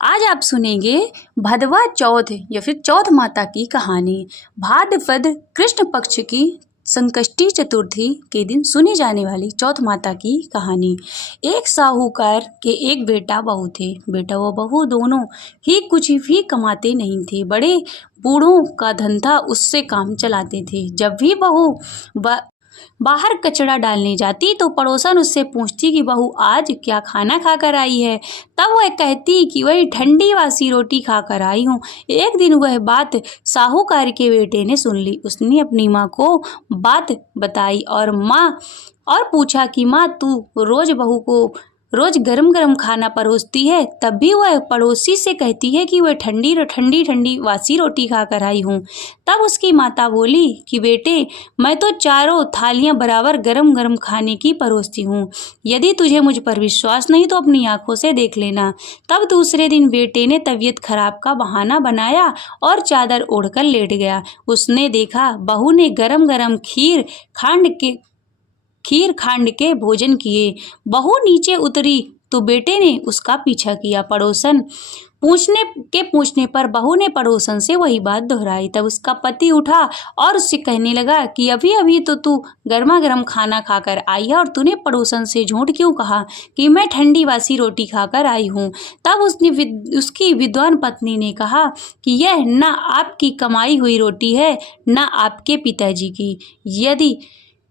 आज आप सुनेंगे भदवा चौथ या फिर चौथ माता की कहानी। भाद्रपद कृष्ण पक्ष की संकष्टी चतुर्थी के दिन सुनी जाने वाली चौथ माता की कहानी। एक साहूकार के एक बेटा बहू थे। बेटा व बहू दोनों ही कुछ भी कमाते नहीं थे। बड़े बूढ़ों का धंधा उससे काम चलाते थे। जब भी बहू बाहर कचरा डालने जाती तो पड़ोसन उससे पूछती कि बहू आज क्या खाना खाकर आई है। तब वह कहती कि वही ठंडी बासी रोटी खाकर आई हूँ। एक दिन वह बात साहूकार के बेटे ने सुन ली। उसने अपनी माँ को बात बताई और पूछा कि माँ तू रोज गरम गरम खाना परोसती है, तब भी वह पड़ोसी से कहती है कि वह ठंडी बासी रोटी खाकर आई हूँ। तब उसकी माता बोली कि बेटे मैं तो चारों थालियां बराबर गरम गरम खाने की परोसती हूँ। यदि तुझे मुझ पर विश्वास नहीं तो अपनी आंखों से देख लेना। तब दूसरे दिन बेटे ने तबीयत खराब का बहाना बनाया और चादर ओढ़कर लेट गया। उसने देखा बहू ने गरम गरम खीर खांड के भोजन किए। बहू नीचे उतरी तो बेटे ने उसका पीछा किया। पड़ोसन पूछने पर बहू ने पड़ोसन से वही बात दोहराई। तब उसका पति उठा और उससे कहने लगा कि अभी अभी तो तू गर्मा गर्म खाना खाकर आई है और तूने पड़ोसन से झूठ क्यों कहा कि मैं ठंडी बासी रोटी खाकर आई हूँ। तब उसकी विद्वान पत्नी ने कहा कि यह न आपकी कमाई हुई रोटी है न आपके पिताजी की। यदि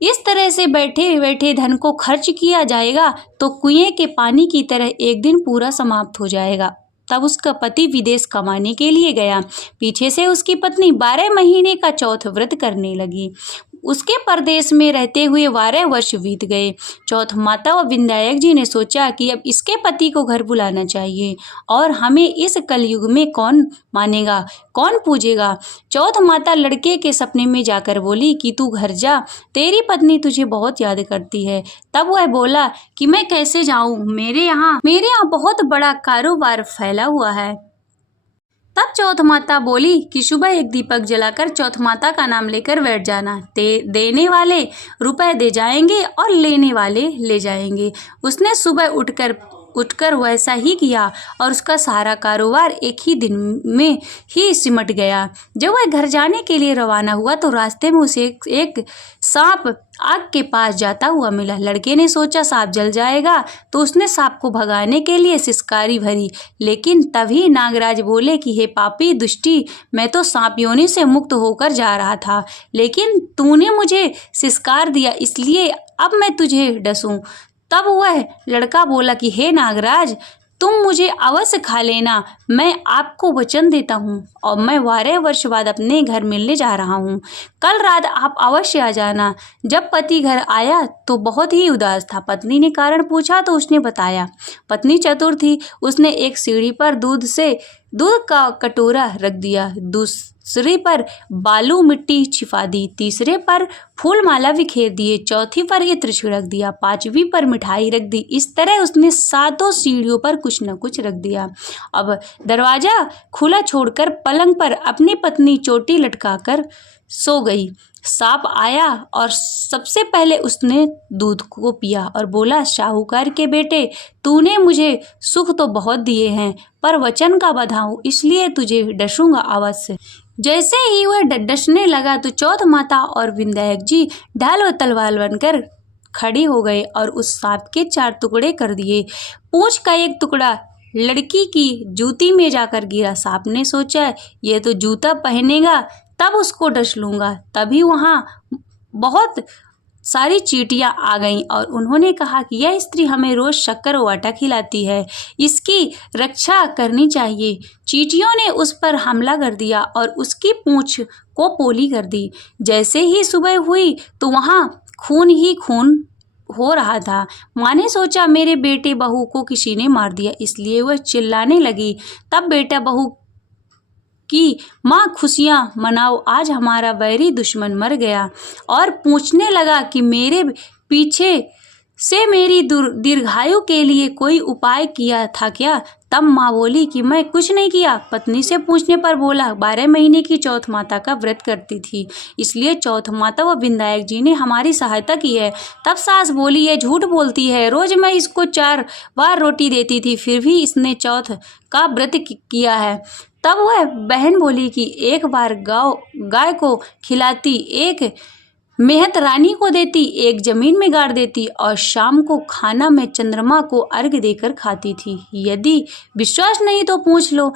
इस तरह से बैठे बैठे धन को खर्च किया जाएगा तो कुएं के पानी की तरह एक दिन पूरा समाप्त हो जाएगा। तब उसका पति विदेश कमाने के लिए गया। पीछे से उसकी पत्नी 12 महीने का चौथ व्रत करने लगी। उसके परदेश में रहते हुए 12 वर्ष बीत गए। चौथ माता व विनायक जी ने सोचा कि अब इसके पति को घर बुलाना चाहिए और हमें इस कलयुग में कौन मानेगा, कौन पूजेगा। चौथ माता लड़के के सपने में जाकर बोली कि तू घर जा, तेरी पत्नी तुझे बहुत याद करती है। तब वह बोला कि मैं कैसे जाऊं, मेरे यहाँ बहुत बड़ा कारोबार फैला हुआ है। तब चौथ माता बोली कि सुबह एक दीपक जलाकर चौथ माता का नाम लेकर बैठ जाना। देने वाले रुपए दे जाएंगे और लेने वाले ले जाएंगे। उसने सुबह उठकर वैसा ही किया और उसका सारा कारोबार एक ही दिन में ही सिमट गया। जब वह घर जाने के लिए रवाना हुआ तो रास्ते में उसे एक सांप आग के पास जाता हुआ मिला। लड़के ने सोचा सांप जल जाएगा तो उसने सांप को भगाने के लिए सिसकारी भरी, लेकिन तभी नागराज बोले कि हे पापी दुष्टी, मैं तो सांप योनि से मुक्त होकर जा रहा था, लेकिन तूने मुझे सिसकार दिया, इसलिए अब मैं तुझे डसूं। तब वह लड़का बोला कि हे नागराज, तुम मुझे अवश्य खा लेना, मैं आपको वचन देता हूँ और मैं 12 वर्ष बाद अपने घर मिलने जा रहा हूँ। कल रात आप अवश्य आ जाना। जब पति घर आया तो बहुत ही उदास था। पत्नी ने कारण पूछा तो उसने बताया। पत्नी चतुर थी। उसने एक सीढ़ी पर दूध का कटोरा रख दिया, दूसरे पर बालू मिट्टी छिपा दी, तीसरे पर फूल माला बिखेर दिए, चौथी पर इत्र छिड़क दिया, 5वीं पर मिठाई रख दी। इस तरह उसने 7 सीढ़ियों पर कुछ न कुछ रख दिया। अब दरवाजा खुला छोड़कर पलंग पर अपनी पत्नी चोटी लटकाकर सो गई। सांप आया और सबसे पहले उसने दूध को पिया और बोला, साहूकार के बेटे, तूने मुझे सुख तो बहुत दिए हैं, पर वचन का बंधा हूँ, इसलिए तुझे डसूंगा अवश्य। जैसे ही वह डसने लगा तो चौथ माता और विनायक जी ढाल व तलवार बनकर खड़ी हो गए और उस सांप के 4 टुकड़े कर दिए। पूंछ का एक टुकड़ा लड़की की जूती में जाकर गिरा। सांप ने सोचा ये तो जूता पहनेगा तब उसको डस लूंगा। तभी वहां बहुत सारी चींटियां आ गईं और उन्होंने कहा कि यह स्त्री हमें रोज शक्कर और आटा खिलाती है, इसकी रक्षा करनी चाहिए। चींटियों ने उस पर हमला कर दिया और उसकी पूंछ को पोली कर दी। जैसे ही सुबह हुई तो वहां खून ही खून हो रहा था। माँ ने सोचा मेरे बेटे बहू को किसी ने मार दिया, इसलिए वह चिल्लाने लगी। तब बेटा बहू कि माँ खुशियाँ मनाओ, आज हमारा वैरी दुश्मन मर गया, और पूछने लगा कि मेरे पीछे से मेरी दीर्घायु के लिए कोई उपाय किया था क्या। तब माँ बोली कि मैं कुछ नहीं किया। पत्नी से पूछने पर बोला 12 महीने की चौथ माता का व्रत करती थी, इसलिए चौथ माता व विनायक जी ने हमारी सहायता की है। तब सास बोली ये झूठ बोलती है, रोज मैं इसको 4 बार रोटी देती थी, फिर भी इसने चौथ का व्रत किया है। तब वह बहन बोली कि एक बार गाय को खिलाती, एक मेहत रानी को देती, एक जमीन में गाड़ देती और शाम को खाना में चंद्रमा को अर्घ देकर खाती थी। यदि विश्वास नहीं तो पूछ लो।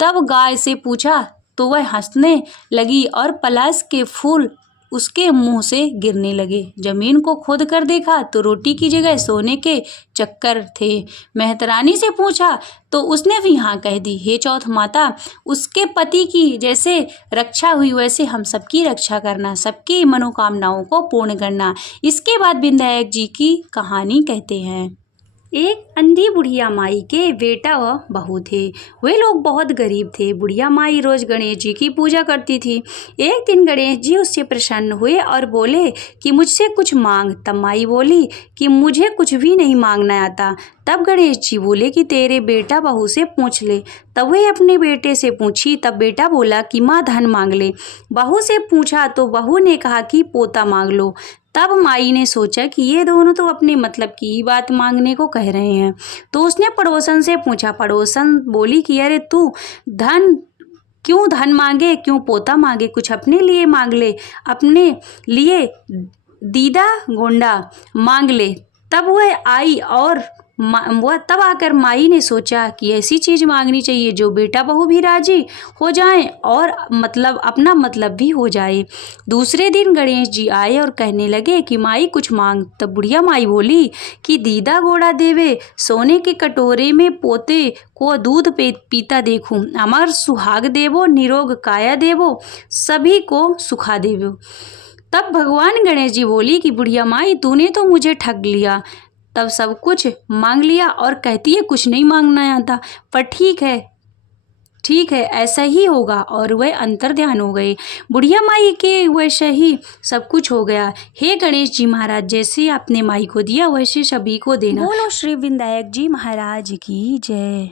तब गाय से पूछा तो वह हंसने लगी और पलाश के फूल उसके मुंह से गिरने लगे। जमीन को खोद कर देखा तो रोटी की जगह सोने के चक्कर थे। मेहतरानी से पूछा तो उसने भी हाँ कह दी। हे चौथ माता, उसके पति की जैसे रक्षा हुई वैसे हम सबकी रक्षा करना, सबकी मनोकामनाओं को पूर्ण करना। इसके बाद विनायक जी की कहानी कहते हैं। एक अंधी बुढ़िया माई के बेटा व बहू थे। वे लोग बहुत गरीब थे। बुढ़िया माई रोज गणेश जी की पूजा करती थी। एक दिन गणेश जी उससे प्रसन्न हुए और बोले कि मुझसे कुछ मांग। तब माई बोली कि मुझे कुछ भी नहीं मांगना आता। तब गणेश जी बोले कि तेरे बेटा बहू से पूछ ले। तब वह अपने बेटे से पूछी। तब बेटा बोला कि माँ धन मांग ले। बहू से पूछा तो बहू ने कहा कि पोता मांग लो। तब माई ने सोचा कि ये दोनों तो अपने मतलब की ही बात मांगने को कह रहे हैं, तो उसने पड़ोसन से पूछा। पड़ोसन बोली कि अरे तू धन मांगे, क्यों पोता मांगे, कुछ अपने लिए मांग ले, अपने लिए दीदा गोंडा मांग ले। तब वह आई और तब आकर माई ने सोचा कि ऐसी चीज़ मांगनी चाहिए जो बेटा बहू भी राजी हो जाएं और अपना मतलब भी हो जाए। दूसरे दिन गणेश जी आए और कहने लगे कि माई कुछ मांग। तब बुढ़िया माई बोली कि दीदा गोड़ा देवे, सोने के कटोरे में पोते को दूध पीता देखूं, अमर सुहाग देवो, निरोग काया देवो, सभी को सुखा देवो। तब भगवान गणेश जी बोली कि बुढ़िया माई तूने तो मुझे ठग लिया, तब सब कुछ मांग लिया और कहती है कुछ नहीं मांगना आता। पर ठीक है ऐसा ही होगा। और वह अंतर्ध्यान हो गए। बुढ़िया माई के वैसे ही सब कुछ हो गया। हे गणेश जी महाराज, जैसे आपने माई को दिया वैसे सभी को देना। बोलो श्री विनायक जी महाराज की जय।